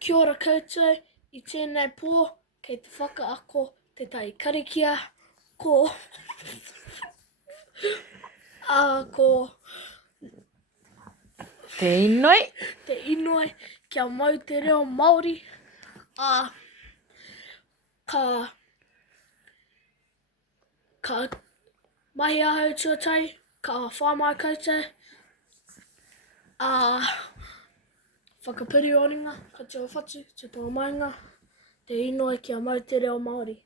Kia ora koutou, I tēnei pō, kei te whakaako te tai Karakia, ko ko Te inoi. te inoi, kia mau te reo Māori, ka mahi ahau tuatai, ka whāmai koutou, whakapiri o ringa, ka te whatu, te pāmainga, te inoi kia mau te reo Māori.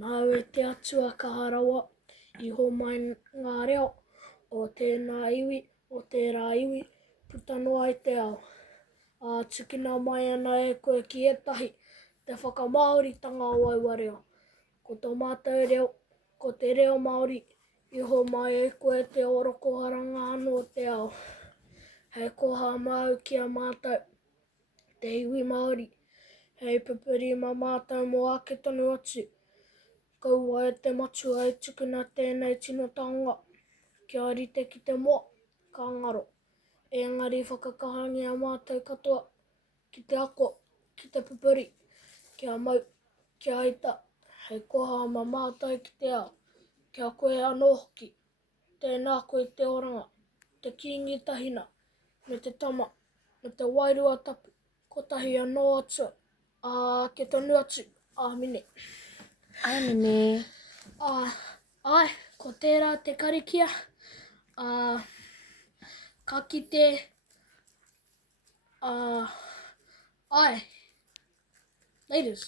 Nāu e te atua ka harawa, iho mai ngā reo, o tēnā iwi, o tērā iwi, puta noa I te ao. Tukuna mai ana e koe ki etahi, te whakamāoritanga o aua reo. Ko tō mātou reo, ko te reo Māori, iho mai e koe te oroko haranga anō te ao. Hei koha mau ki a mātou, te iwi Māori, hei pipiri ma mātou mō ake tonu atu. Kaua e te matua e tukuna tēnei tino taonga, kia rite ki te moa, ka ngaro. Engari whakakahangi a mātou katoa, ki te ako, ki te pipiri, kia mau, kia ita, hei koha ma mātou ki te ao, kia koe anō hoki, tēnā koe te oranga, te kingi tahina, me te tama, me te wairua tapu, kotahi anō atua, ke tonu atu, āmine. Aimene. Ai, ko tērā te karikia, ka kite, ai, laters.